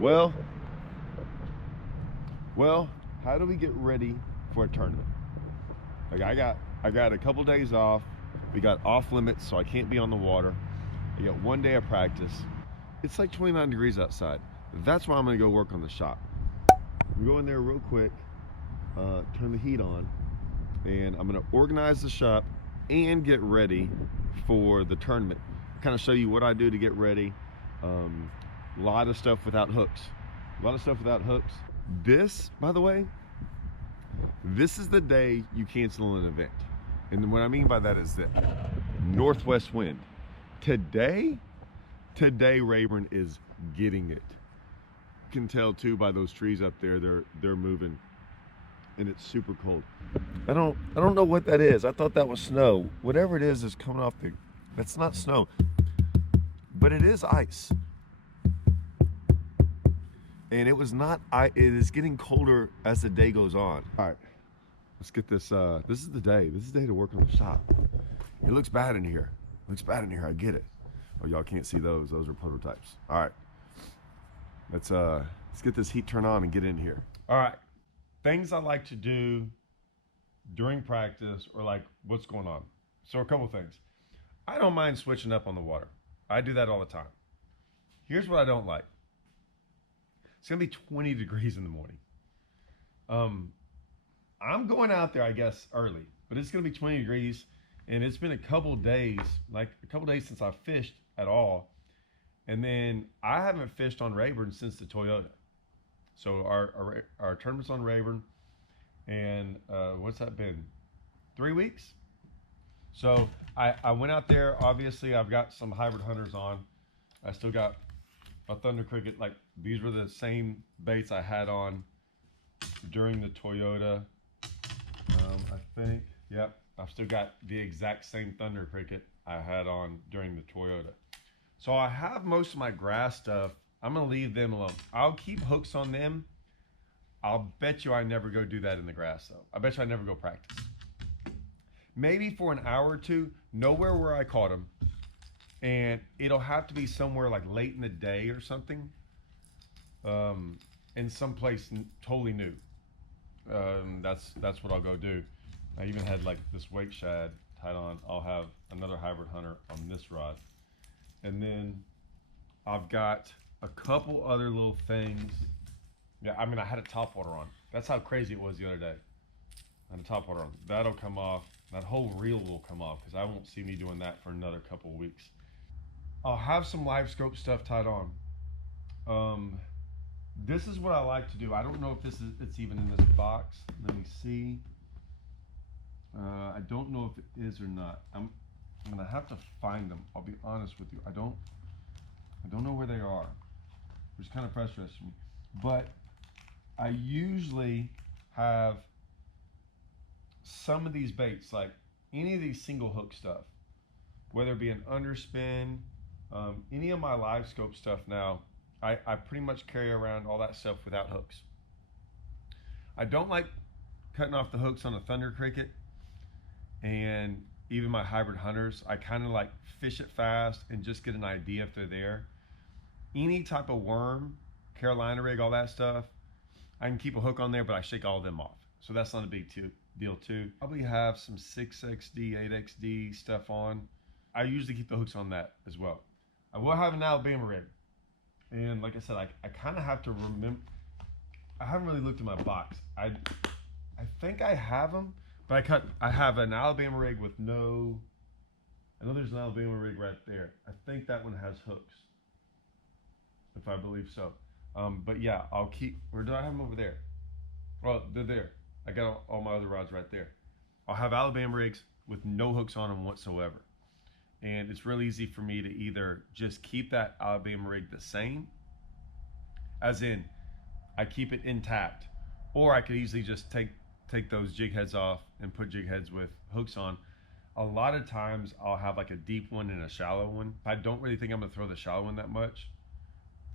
Well, well, how do we get ready for a tournament? Like I got a couple days off. We got off limits, so I can't be on the water. I got 1 day of practice. It's like 29 degrees outside. That's why I'm gonna go work on the shop. I'm going there real quick, turn the heat on, and I'm gonna organize the shop and get ready for the tournament. Kind of show you what I do to get ready. A lot of stuff without hooks. A lot of stuff without hooks. This, by the way, this is the day you cancel an event. And what I mean by that is that northwest wind. Today Rayburn is getting it. You can tell too by those trees up there, they're moving. And it's super cold. I don't know what that is. I thought that was snow. Whatever it is coming off the, that's not snow, but it is ice. And it was not, it is getting colder as the day goes on. All right, let's get this, this is the day. This is the day to work on the shop. It looks bad in here. It looks bad in here, I get it. Oh, y'all can't see those. Those are prototypes. All right, let's get this heat turned on and get in here. All right, things I like to do during practice or like what's going on. So a couple things. I don't mind switching up on the water. I do that all the time. Here's what I don't like. It's gonna be 20 degrees in the morning. I'm going out there, I guess, early, but it's gonna be 20 degrees, and it's been a couple days since I've fished at all. And then I haven't fished on Rayburn since the Toyota. So our tournament's on Rayburn, and what's that been? 3 weeks? So I went out there. Obviously, I've got some hybrid hunters on. I still got a thunder cricket. Like, these were the same baits I had on during the Toyota. I think, yep, I've still got the exact same thunder cricket I had on during the Toyota. So I have most of my grass stuff. I'm gonna leave them alone. I'll keep hooks on them. I'll bet you I never go do that in the grass though. I bet you I never go practice. Maybe for an hour or two, nowhere where I caught them. And it'll have to be somewhere like late in the day or something. In some place totally new. That's what I'll go do. I even had like this wake shad tied on. I'll have another hybrid hunter on this rod. And then I've got a couple other little things. Yeah, I mean, I had a topwater on. That's how crazy it was the other day. I had a topwater on. That'll come off. That whole reel will come off because I won't see me doing that for another couple of weeks. I'll have some live scope stuff tied on. This is what I like to do. I don't know if it's even in this box. Let me see. I don't know if it is or not. I'm gonna have to find them. I'll be honest with you. I don't know where they are, which kind of frustrates me. But I usually have some of these baits, like any of these single hook stuff, whether it be an underspin, any of my live scope stuff now, I pretty much carry around all that stuff without hooks. I don't like cutting off the hooks on a thunder cricket, and even my hybrid hunters. I kind of like fish it fast and just get an idea if they're there. Any type of worm, Carolina rig, all that stuff, I can keep a hook on there, but I shake all of them off. So that's not a big deal too. Probably have some 6XD, 8XD stuff on. I usually keep the hooks on that as well. I will have an Alabama rig. And like I said, I kind of have to remember. I haven't really looked at my box. I think I have them, but I have an Alabama rig with no. I know there's an Alabama rig right there. I think that one has hooks, if I believe so. But yeah, I'll keep. Or do I have them over there? Well, they're there. I got all my other rods right there. I'll have Alabama rigs with no hooks on them whatsoever. And it's real easy for me to either just keep that Alabama rig the same, as in I keep it intact, or I could easily just take those jig heads off and put jig heads with hooks on. A lot of times I'll have like a deep one and a shallow one. If I don't really think I'm gonna throw the shallow one that much,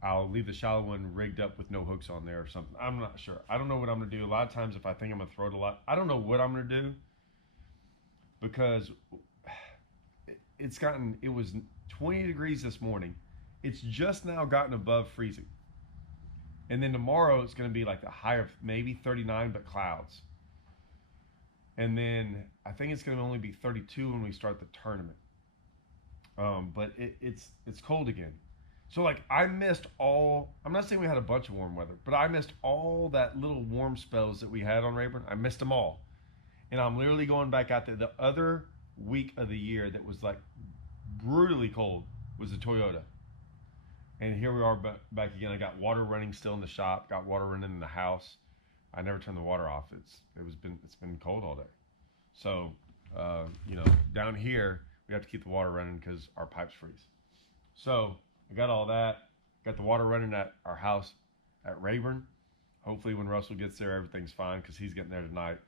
I'll leave the shallow one rigged up with no hooks on there or something. I'm not sure. I don't know what I'm gonna do. A lot of times if I think I'm gonna throw it a lot, I don't know what I'm gonna do, because it was 20 degrees this morning. It's just now gotten above freezing. And then tomorrow it's going to be like a high of maybe 39, but clouds. And then I think it's going to only be 32 when we start the tournament. But it's cold again. So like I missed all. I'm not saying we had a bunch of warm weather, but I missed all that little warm spells that we had on Rayburn. I missed them all, and I'm literally going back out there. The other week of the year that was like brutally cold was the Toyota, and here we are back again. I got water running still in the shop. Got water running in the house. I never turned the water off. It's been cold all day. So down here we have to keep the water running because our pipes freeze. So I got all that. Got the water running at our house at Rayburn. Hopefully when Russell gets there, everything's fine because he's getting there tonight.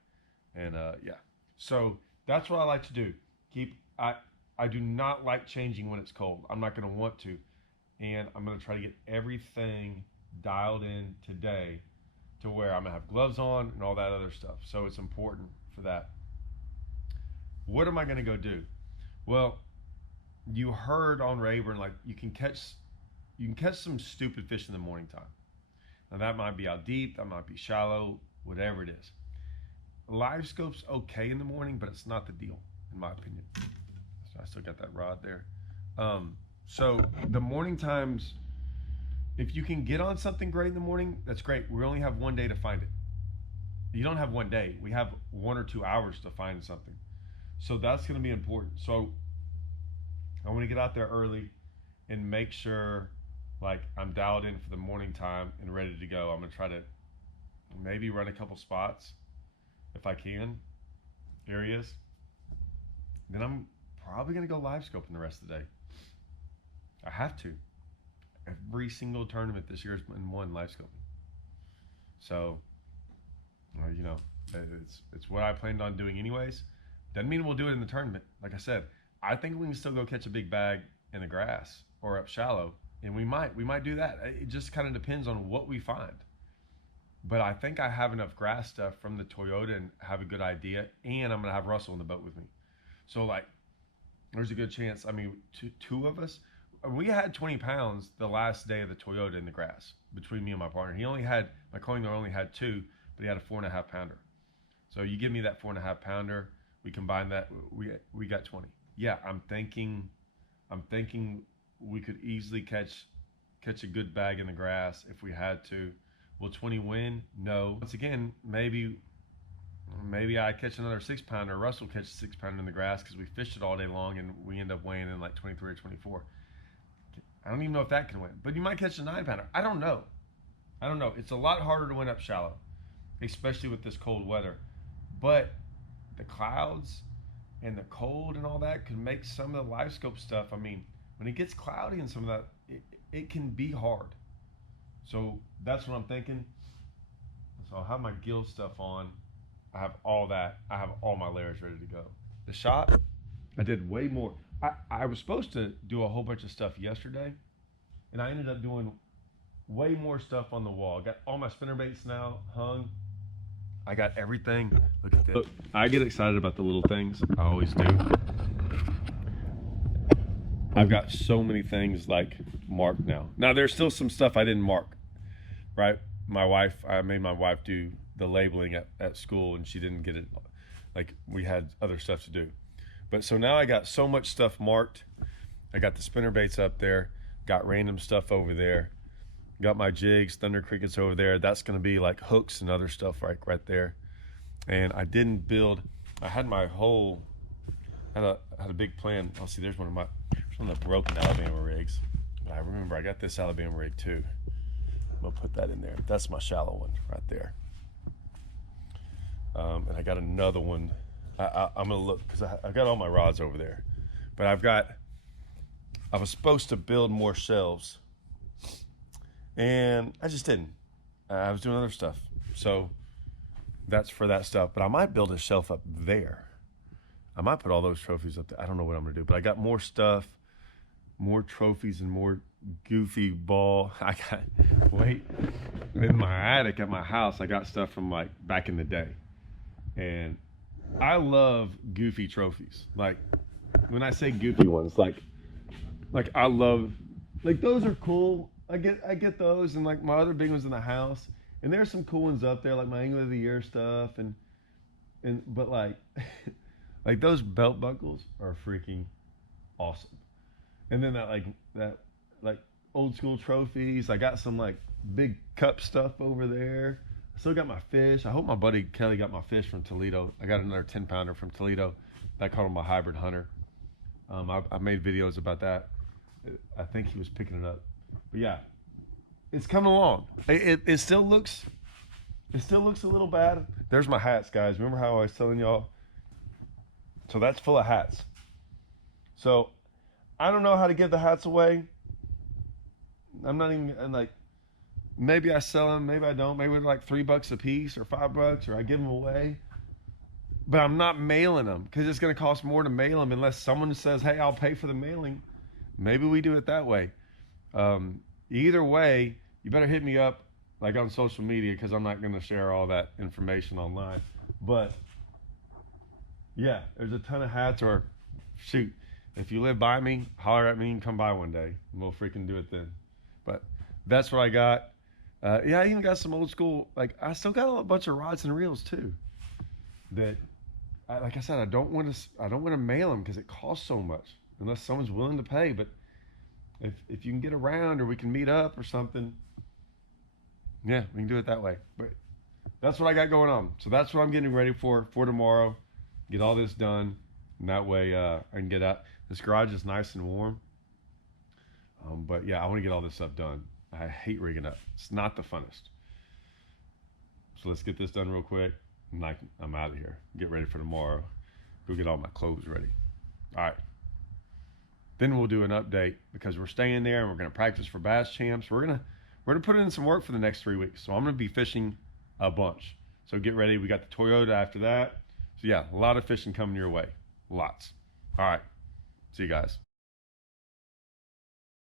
And yeah. So that's what I like to do. I do not like changing when it's cold. I'm not going to want to. And I'm going to try to get everything dialed in today to where I'm going to have gloves on and all that other stuff. So it's important for that. What am I going to go do? Well, you heard on Rayburn, like you can catch some stupid fish in the morning time. Now that might be out deep, that might be shallow, whatever it is. Live scope's okay in the morning, but it's not the deal, in my opinion. So I still got that rod there. So the morning times, if you can get on something great in the morning, that's great. We only have one day to find it. You don't have one day. We have 1 or 2 hours to find something. So that's going to be important. So I want to get out there early and make sure like I'm dialed in for the morning time and ready to go. I'm going to try to maybe run a couple spots if I can, areas. Then I'm probably going to go live scoping the rest of the day. I have to. Every single tournament this year has been one live scoping. So, it's what I planned on doing anyways. Doesn't mean we'll do it in the tournament. Like I said, I think we can still go catch a big bag in the grass or up shallow, and we might do that. It just kind of depends on what we find. But I think I have enough grass stuff from the Toyota and have a good idea, and I'm gonna have Russell in the boat with me. So like, there's a good chance. I mean, two of us, we had 20 pounds the last day of the Toyota in the grass between me and my partner. My co-angler only had 2, but he had a 4.5 pounder. So you give me that 4.5 pounder, we combine that, we got 20. Yeah, I'm thinking we could easily catch a good bag in the grass if we had to. Will 20 win? No. Once again, maybe I catch another 6 pounder. Russell catches 6 pounder in the grass because we fished it all day long and we end up weighing in like 23 or 24. I don't even know if that can win, but you might catch a 9 pounder. I don't know. It's a lot harder to win up shallow, especially with this cold weather. But the clouds and the cold and all that can make some of the live scope stuff. I mean, when it gets cloudy and some of that, it can be hard. So that's what I'm thinking. So I'll have my gill stuff on. I have all that. I have all my layers ready to go. The shot, I did way more. I was supposed to do a whole bunch of stuff yesterday, and I ended up doing way more stuff on the wall. I got all my spinnerbaits now hung. I got everything. Look at this. Look, I get excited about the little things. I always do. I've got so many things like marked now. Now there's still some stuff I didn't mark, right? I made my wife do the labeling at school, and she didn't get it. Like, we had other stuff to do. But so now I got so much stuff marked. I got the spinnerbaits up there, got random stuff over there, got my jigs, thunder crickets over there. That's going to be like hooks and other stuff right there. And I didn't build. I had my whole. Had a big plan. Oh, see, there's one of the broken Alabama rigs. But I remember I got this Alabama rig too. I'm gonna put that in there. That's my shallow one right there. And I got another one. I'm gonna look because I got all my rods over there, but I was supposed to build more shelves, and I just didn't. I was doing other stuff, so that's for that stuff. But I might build a shelf up there. I might put all those trophies up there. I don't know what I'm gonna do, but I got more stuff, more trophies, and more goofy ball. I got in my attic at my house. I got stuff from like back in the day, and I love goofy trophies. Like, when I say goofy ones, like I love, like, those are cool. I get those, and like my other big ones in the house, and there's some cool ones up there, like my Angler of the Year stuff, and but like like those belt buckles are freaking awesome. And then that old school trophies. I got some like big cup stuff over there. I still got my fish. I hope my buddy Kelly got my fish from Toledo. I got another 10-pounder from Toledo. I called him my hybrid hunter. I made videos about that. I think he was picking it up. But yeah, it's coming along. It still looks a little bad. There's my hats, guys. Remember how I was telling y'all? So that's full of hats. So I don't know how to give the hats away. I'm not even like, maybe I sell them, maybe I don't. Maybe they're like $3 a piece or $5, or I give them away. But I'm not mailing them because it's going to cost more to mail them unless someone says, hey, I'll pay for the mailing. Maybe we do it that way. Either way, you better hit me up like on social media, because I'm not going to share all that information online. But yeah, there's a ton of hats. Or shoot, if you live by me, holler at me and come by one day, and we'll freaking do it then. But that's what I got. Yeah, I even got some old school, like I still got a bunch of rods and reels too. That, like I said, I don't want to mail them because it costs so much unless someone's willing to pay. But if you can get around, or we can meet up or something, yeah, we can do it that way. But that's what I got going on. So that's what I'm getting ready for tomorrow. Get all this done, and that way I can get out. This garage is nice and warm. But yeah, I want to get all this stuff done. I hate rigging up. It's not the funnest. So let's get this done real quick, and I'm out of here. Get ready for tomorrow. Go get all my clothes ready. All right. Then we'll do an update, because we're staying there and we're going to practice for bass champs. We're gonna put in some work for the next 3 weeks. So I'm going to be fishing a bunch. So get ready. We got the Toyota after that. So yeah, a lot of fishing coming your way. Lots. All right. See you guys.